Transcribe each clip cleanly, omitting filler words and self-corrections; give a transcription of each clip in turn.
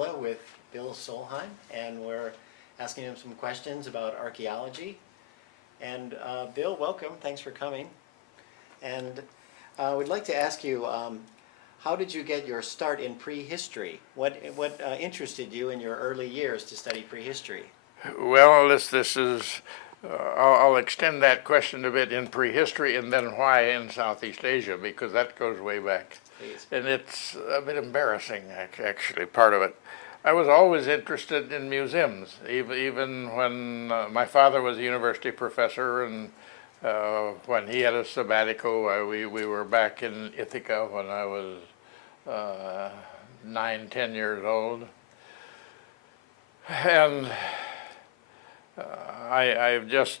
Manila with Bill Solheim, and we're asking him some questions about archaeology. And Bill, welcome. Thanks for coming. And we'd like to ask you, how did you get your start in prehistory? What interested you in your early years to study prehistory? Well, this is, I'll extend that question a bit in prehistory and then why in Southeast Asia, because that goes way back. Please. And it's a bit embarrassing, actually, part of it. I was always interested in museums, even when my father was a university professor, and when he had a sabbatical, we were back in Ithaca when I was 9, 10 years old. And I've just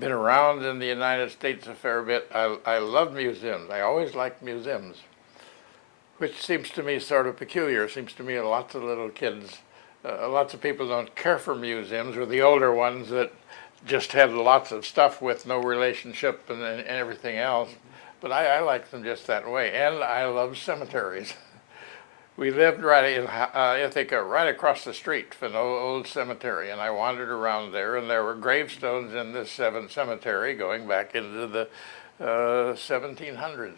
been around in the United States a fair bit. I love museums. I always liked museums, which seems to me sort of peculiar. It seems to me lots of little kids, lots of people don't care for museums, or the older ones that just had lots of stuff with no relationship and everything else. But I like them just that way. And I love cemeteries. We lived right in Ithaca, right across the street from an old cemetery, and I wandered around there, and there were gravestones in this cemetery going back into the 1700s.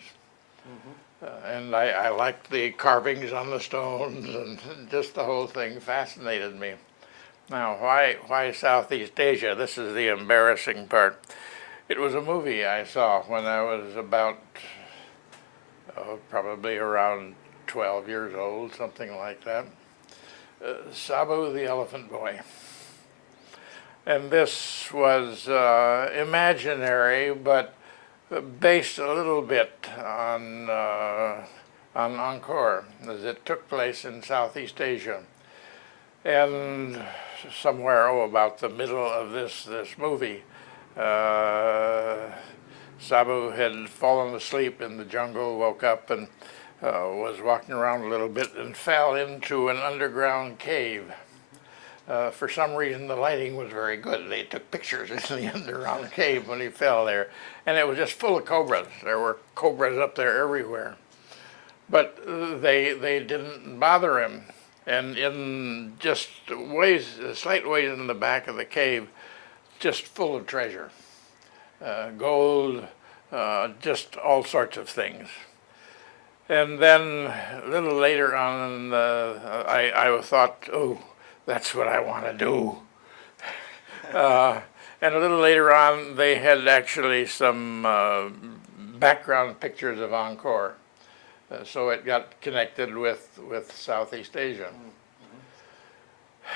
And I liked the carvings on the stones, and just the whole thing fascinated me. Now, why Southeast Asia? This is the embarrassing part. It was a movie I saw when I was about, probably around 12 years old, something like that. Sabu the Elephant Boy. And this was imaginary, but based a little bit on Angkor, as it took place in Southeast Asia. And somewhere, about the middle of this movie, Sabu had fallen asleep in the jungle, woke up, and was walking around a little bit and fell into an underground cave. For some reason, the lighting was very good. They took pictures in the underground cave when he fell there, and it was just full of cobras. There were cobras up there everywhere. But they didn't bother him. And in just slight ways in the back of the cave, just full of treasure. Gold, just all sorts of things. And then a little later on, I thought, oh, that's what I want to do. And a little later on, they had actually some background pictures of Angkor. So it got connected with Southeast Asia.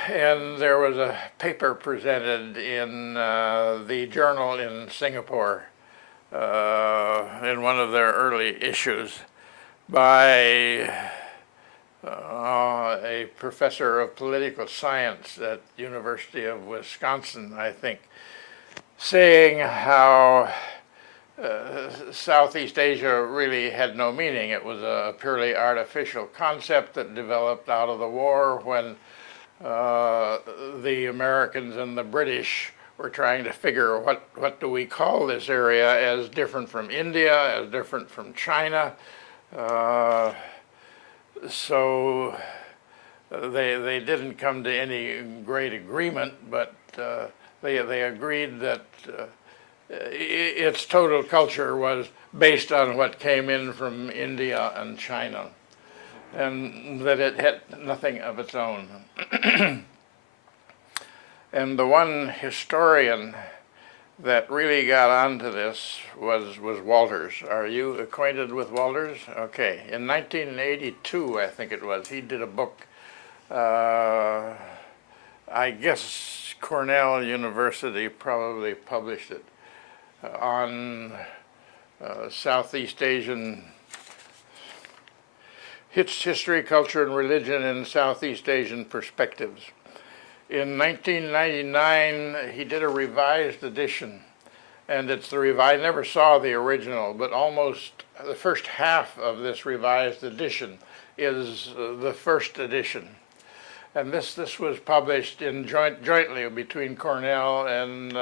And there was a paper presented in the journal in Singapore in one of their early issues by a professor of political science at University of Wisconsin, I think, saying how Southeast Asia really had no meaning. It was a purely artificial concept that developed out of the war when the Americans and the British were trying to figure what do we call this area as different from India, as different from China. So they didn't come to any great agreement, but they agreed that its total culture was based on what came in from India and China, and that it had nothing of its own. And the one historian that really got onto this was Walters. Are you acquainted with Walters? Okay. In 1982, I think it was, he did a book, I guess Cornell University probably published it, on Southeast Asian history, culture, and religion in Southeast Asian perspectives. In 1999, he did a revised edition, and it's the revised. I never saw the original, but almost the first half of this revised edition is the first edition. And this was published in jointly between Cornell and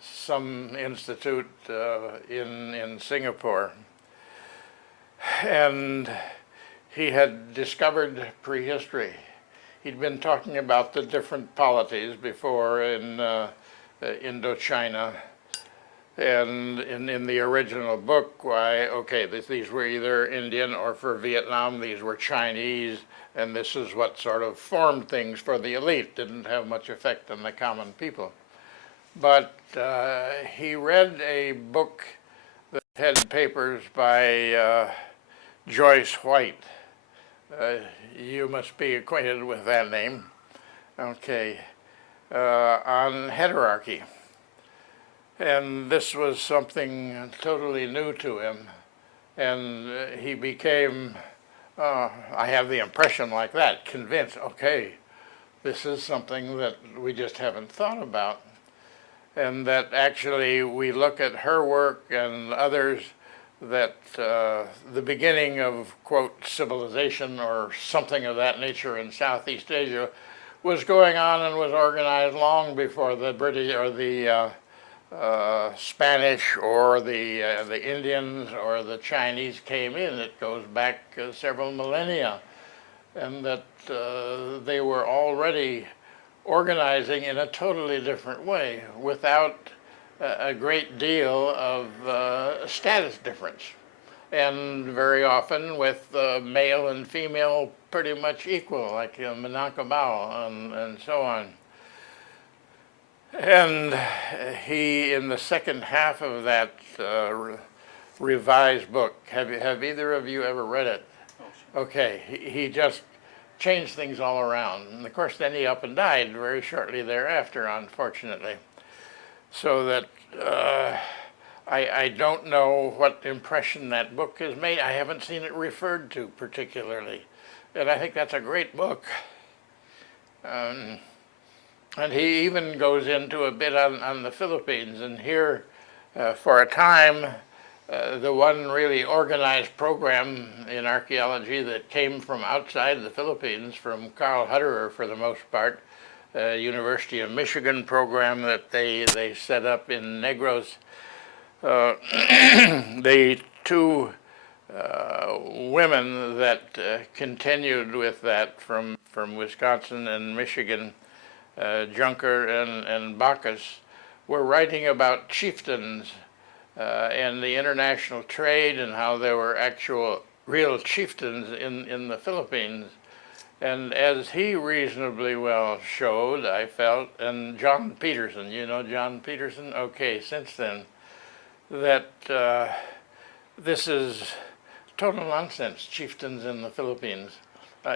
some institute in Singapore. And he had discovered prehistory. He'd been talking about the different polities before in Indochina, and in the original book, why, okay, these were either Indian, or for Vietnam, these were Chinese, and this is what sort of formed things for the elite, didn't have much effect on the common people. But he read a book that had papers by Joyce White. You must be acquainted with that name. Okay, on heterarchy. And this was something totally new to him. And he became, I have the impression like that, convinced, okay, this is something that we just haven't thought about. And that actually we look at her work and others, that the beginning of, quote, civilization or something of that nature in Southeast Asia was going on and was organized long before the British or the Spanish or the Indians or the Chinese came in. It goes back several millennia, and that they were already organizing in a totally different way without a great deal of status difference, and very often with male and female pretty much equal, like Minangkabau and so on. And he, in the second half of that revised book, have either of you ever read it? Oh, sure. Okay, he just changed things all around. And of course, then he up and died very shortly thereafter, unfortunately. So that I don't know what impression that book has made. I haven't seen it referred to particularly. And I think that's a great book. And he even goes into a bit on the Philippines. And here, for a time, the one really organized program in archaeology that came from outside the Philippines, from Carl Hutterer for the most part, University of Michigan program that they set up in Negros. The two women that continued with that from Wisconsin and Michigan, Junker and Bacchus, were writing about chieftains and the international trade and how there were actual real chieftains in the Philippines. And as he reasonably well showed, I felt, and John Peterson, you know John Peterson? Okay, since then, that this is total nonsense, chieftains in the Philippines.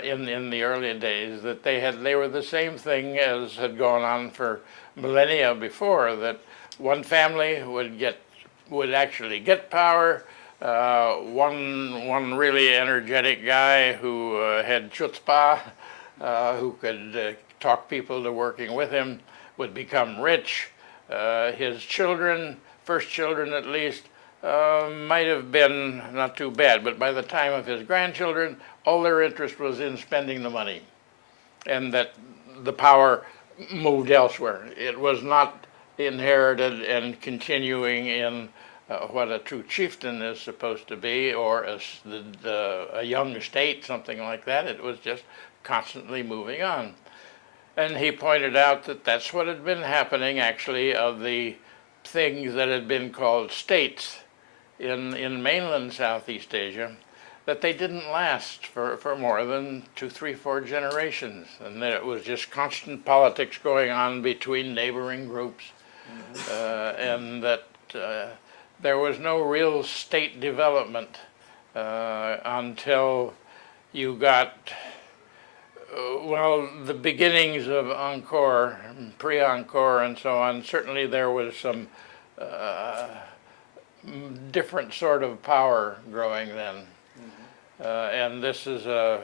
In the early days, that they were the same thing as had gone on for millennia before, that one family would actually get power. One really energetic guy who had chutzpah, who could talk people to working with him, would become rich. His children, first children at least, might have been not too bad, but by the time of his grandchildren, all their interest was in spending the money, and that the power moved elsewhere. It was not inherited and continuing in what a true chieftain is supposed to be, or a young estate, something like that. It was just constantly moving on. And he pointed out that that's what had been happening, actually, of the things that had been called states in mainland Southeast Asia, that they didn't last for more than 2, 3, 4 generations, and that it was just constant politics going on between neighboring groups, and that there was no real state development until you got, well, the beginnings of Angkor, pre-Angkor and so on. Certainly there was some different sort of power growing then. And this is a